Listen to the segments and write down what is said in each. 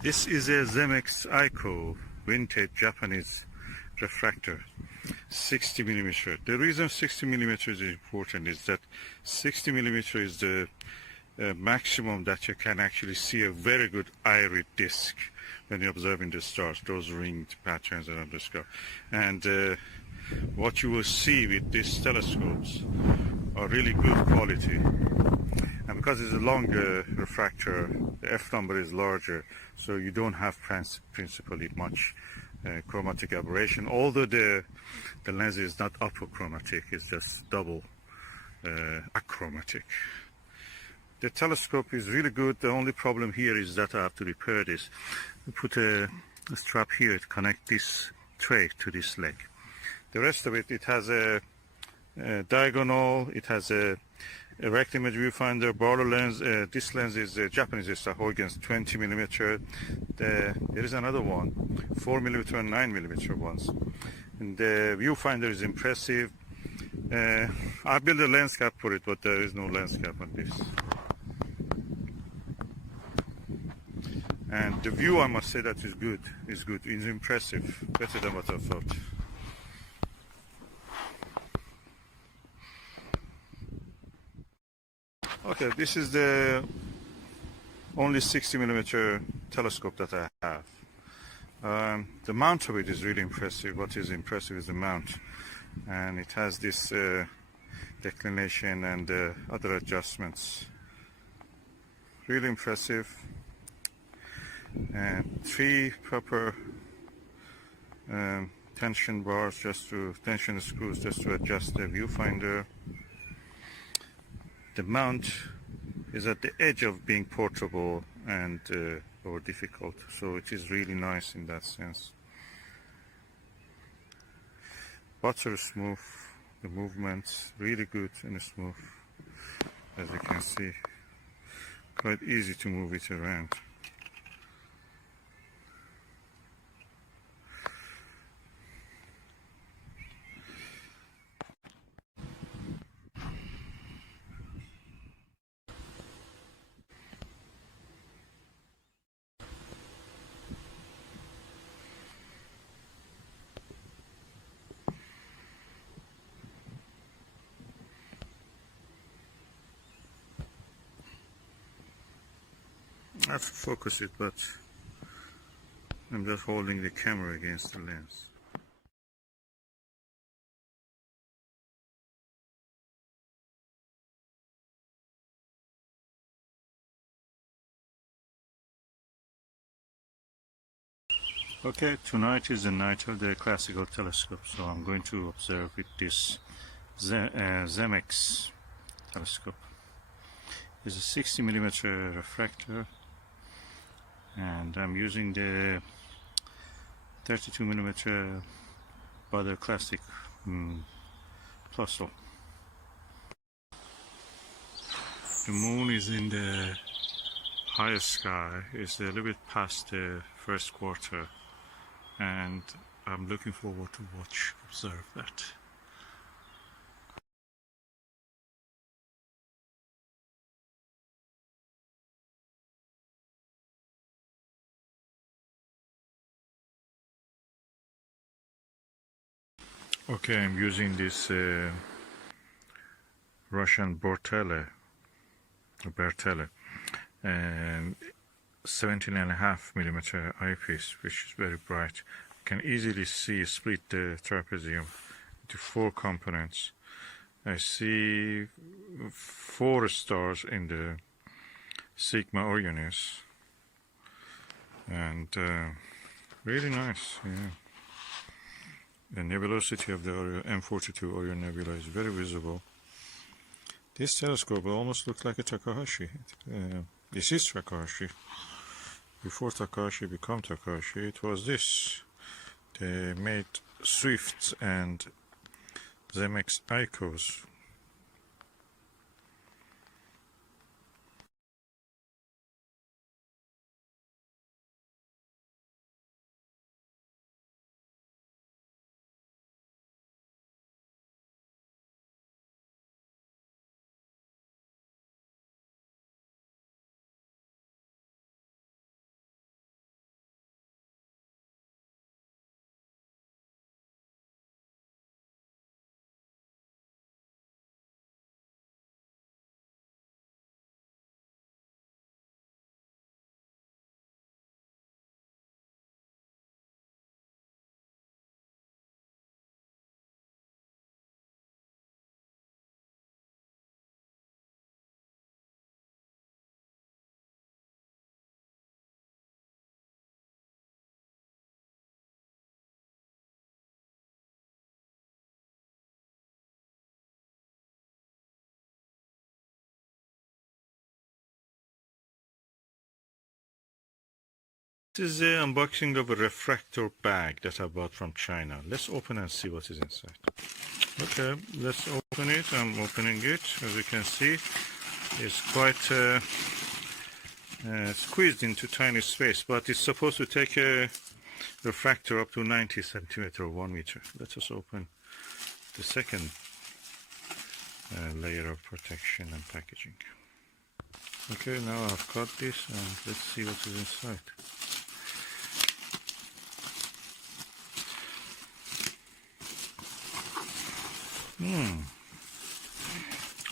This is a Zemex-Eikow vintage Japanese refractor, 60 millimeter. The reason 60 millimeter is important is that 60 millimeter is the maximum that you can actually see a very good iris disc when you're observing the stars, those ringed patterns around the sky. And what you will see with these telescopes are really good quality. And because it's a longer refractor, the F number is larger, so you don't have principally much chromatic aberration, although the lens is not apochromatic, it's just double achromatic. The telescope is really good. The only problem here is that I have to repair this. We put a strap here to connect this tray to this leg. The rest of it, it has a diagonal, it has a erect image viewfinder, Barlow lens. This lens is Japanese, it's a Huygens 20 millimeter. There is another one, 4 millimeter and 9 millimeter ones. And the viewfinder is impressive. I built a lens cap for it, but there is no lens cap on this. And the view, I must say, that is good. It's good. It's impressive, better than what I thought. Okay, this is the only 60 millimeter telescope that I have. The mount of it is really impressive. What is impressive is the mount, and it has this declination and other adjustments. Really impressive. And 3 proper tension bars, tension screws just to adjust the viewfinder. The mount is at the edge of being portable and or difficult, so it is really nice in that sense. Butter smooth, the movements really good and smooth, as you can see. Quite easy to move it around. I have to focus it, but I'm just holding the camera against the lens. Okay, tonight is the night of the classical telescope, so I'm going to observe with this Zemex telescope. It's a 60 millimeter refractor, and I'm using the 32 millimeter Butter Classic Plusle. The moon is in the higher sky. It's a little bit past the first quarter, and I'm looking forward to observe that. Okay, I'm using this Russian Bertele, and 17.5 millimeter eyepiece, which is very bright. You can easily split the trapezium into 4 components. I see 4 stars in the Sigma-Orionis, and really nice. Yeah. The nebulosity of the M42 Orion Nebula is very visible. This telescope almost looks like a Takahashi. This is Takahashi. Before Takahashi became Takahashi, it was this. They made Swifts and Zemex-Eikows. This is the unboxing of a refractor bag that I bought from China. Let's open and see what is inside. Okay, let's open it. I'm opening it. As you can see, it's quite squeezed into tiny space, but it's supposed to take a refractor up to 90 centimeter or 1 meter. Let us open the second layer of protection and packaging. Okay, now I've cut this and let's see what is inside.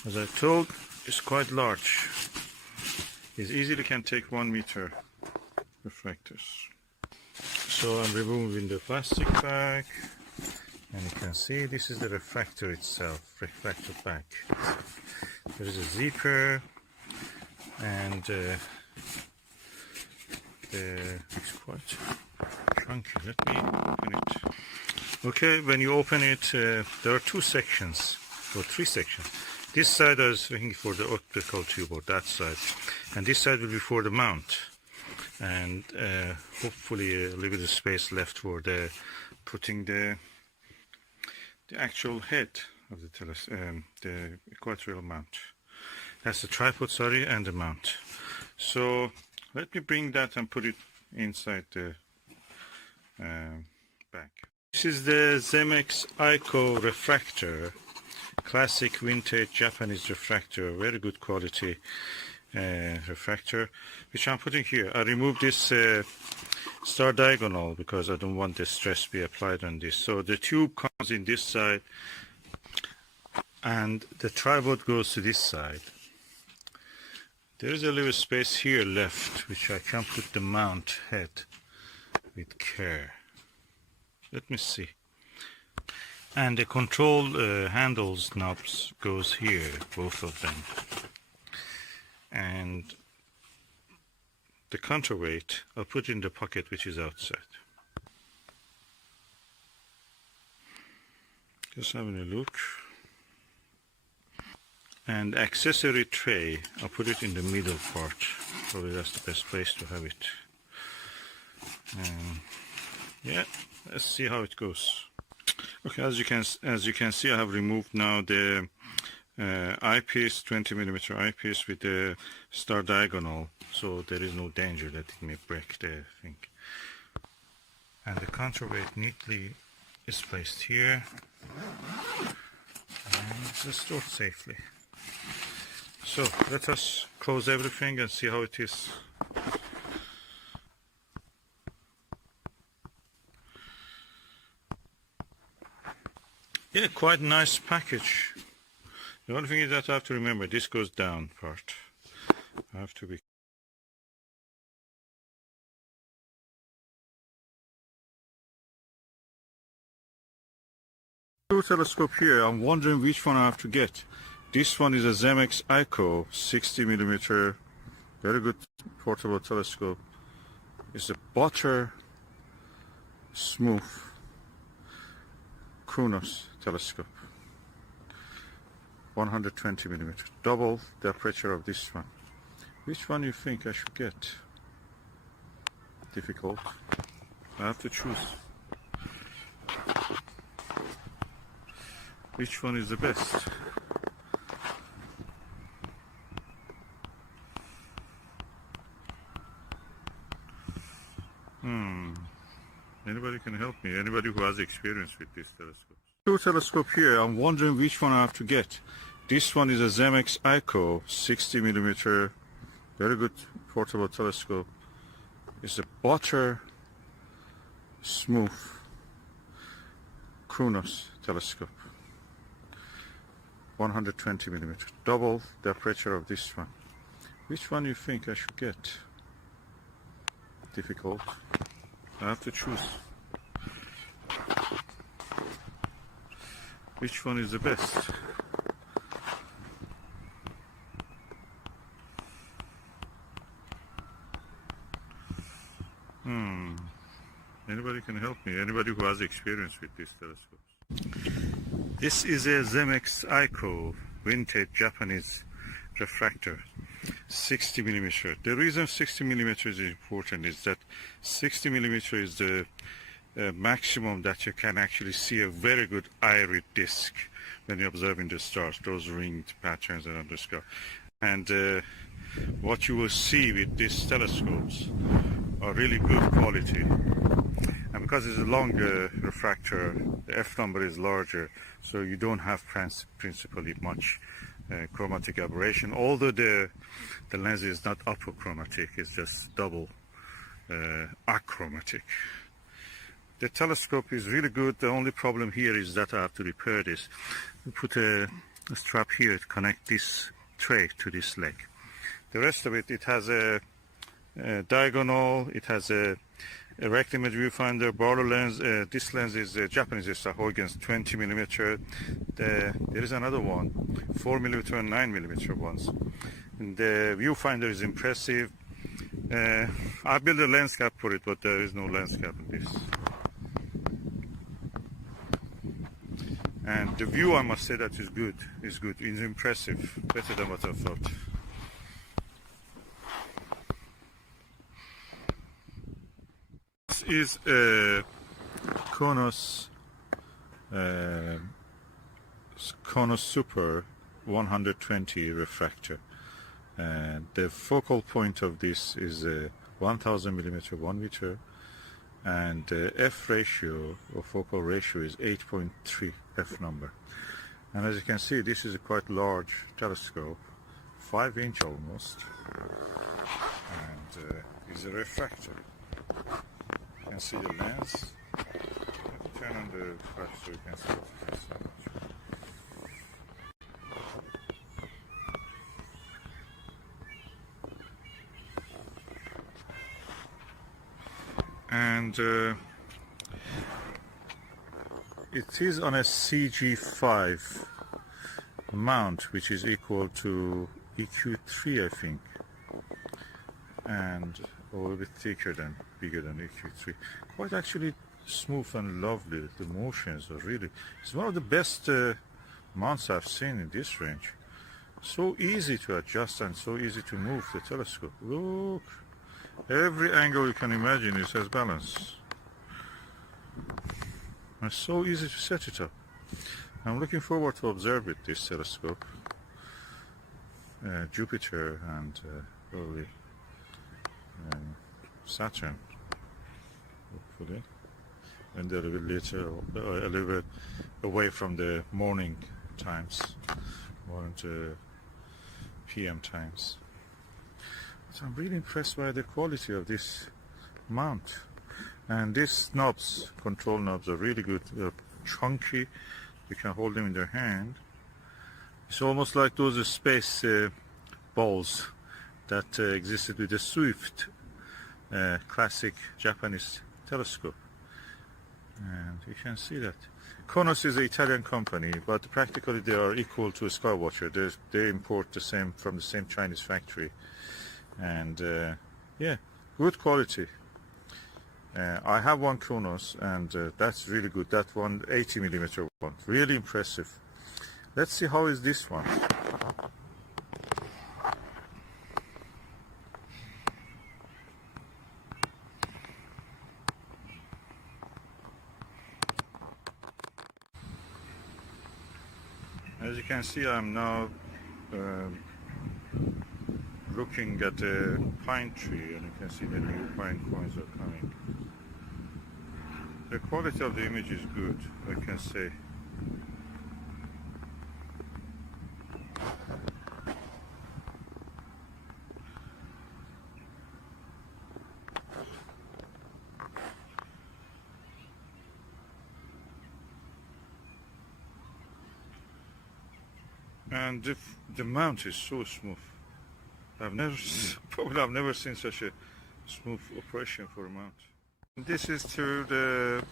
As I told, it's quite large. It easily can take 1 meter refractors. So I'm removing the plastic bag, and you can see this is the refractor itself, refractor bag. There is a zipper, and it's quite chunky. Let me open it. Okay, when you open it, there are 2 sections, or 3 sections. This side I was thinking for the optical tube, or that side, and this side will be for the mount, and hopefully a little bit of space left for the putting the actual head of the equatorial mount. That's the tripod, sorry, and the mount. So let me bring that and put it inside the bag. This is the Zemex-Eikow refractor, classic vintage Japanese refractor, very good quality refractor, which I'm putting here. I removed this star diagonal because I don't want the stress to be applied on this. So the tube comes in this side and the tripod goes to this side. There is a little space here left which I can put the mount head with care. Let me see. And the control handles knobs goes here, both of them. And the counterweight I'll put in the pocket which is outside. Just having a look. And accessory tray, I'll put it in the middle part. Probably that's the best place to have it. Yeah, let's see how it goes. Okay, as you can see, I have removed now the eyepiece, 20mm eyepiece with the star diagonal, so there is no danger that it may break the thing. And the counterweight neatly is placed here, and it's stored safely. So let us close everything and see how it is. Yeah, quite nice package. The only thing is that I have to remember, this goes down part. I have to be... telescope here, I'm wondering which one I have to get. This one is a Zemex-Eikow 60mm, very good portable telescope. It's a butter smooth Konus telescope, 120mm, double the aperture of this one. Which one you think I should get? Difficult. I have to choose. Which one is the best? Anybody can help me? Anybody who has experience with this telescope? 2 telescope here. I'm wondering which one I have to get. This one is a Zemex-Eikow 60mm, very good portable telescope. It's a butter smooth Konus telescope, 120mm, double the aperture of this one. Which one you think I should get? Difficult. I have to choose. Which one is the best? Anybody can help me? Anybody who has experience with these telescopes? This is a Zemex-Eikow vintage Japanese refractor, 60 millimeter. The reason 60 millimeter is important is that 60 millimeter is the maximum that you can actually see a very good irid disk when you're observing the stars, those ringed patterns around the sky. And what you will see with these telescopes are really good quality. And because it's a longer refractor, the F number is larger, so you don't have principally much chromatic aberration, although the lens is not apochromatic, it's just double achromatic. The telescope is really good. The only problem here is that I have to repair this. We put a strap here to connect this tray to this leg. The rest of it, it has a diagonal, it has a erect image viewfinder, Barlow lens. This lens is Japanese, it's a Huygens 20 millimeter. There is another one, 4 millimeter and 9 millimeter ones. And the viewfinder is impressive. I built a lens cap for it, but there is no lens cap in this. And the view, I must say, that is good. It's good. It's impressive, better than what I thought. This is a Konus Super 120 refractor. The focal point of this is 1000 millimeter 1 meter, and the F ratio or focal ratio is 8.3 F number. And as you can see, this is a quite large telescope, 5-inch almost, and is a refractor. You can see the lens. Let me turn on the flash so you can see what it is. And it is on a CG5 mount, which is equal to EQ3, I think, and a little bit thicker than, bigger than EQ3. Quite actually smooth and lovely. The motions are really, it's one of the best mounts I've seen in this range. So easy to adjust and so easy to move the telescope. Look, every angle you can imagine it has balance. It's so easy to set it up. I'm looking forward to observe with this telescope Jupiter and probably Saturn, hopefully, and a little bit later, a little bit away from the morning times, more into PM times. So I'm really impressed by the quality of this mount. And these knobs, control knobs, are really good. They're chunky. You can hold them in their hand. It's almost like those space balls that existed with the Swift classic Japanese telescope. And you can see that. Konus is an Italian company, but practically they are equal to a Skywatcher. They import the same from the same Chinese factory. And yeah, good quality. I have one Konus, and that's really good. That one, 80 millimeter one, really impressive. Let's see how is this one. As you can see, I'm now looking at a pine tree, and you can see the new pine cones are coming. The quality of the image is good, I can say. And the mount is so smooth. I've never seen such a smooth operation for a mount. This is through the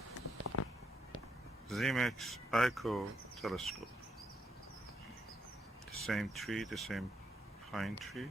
Zemex-Eikow telescope. The same tree, the same pine tree.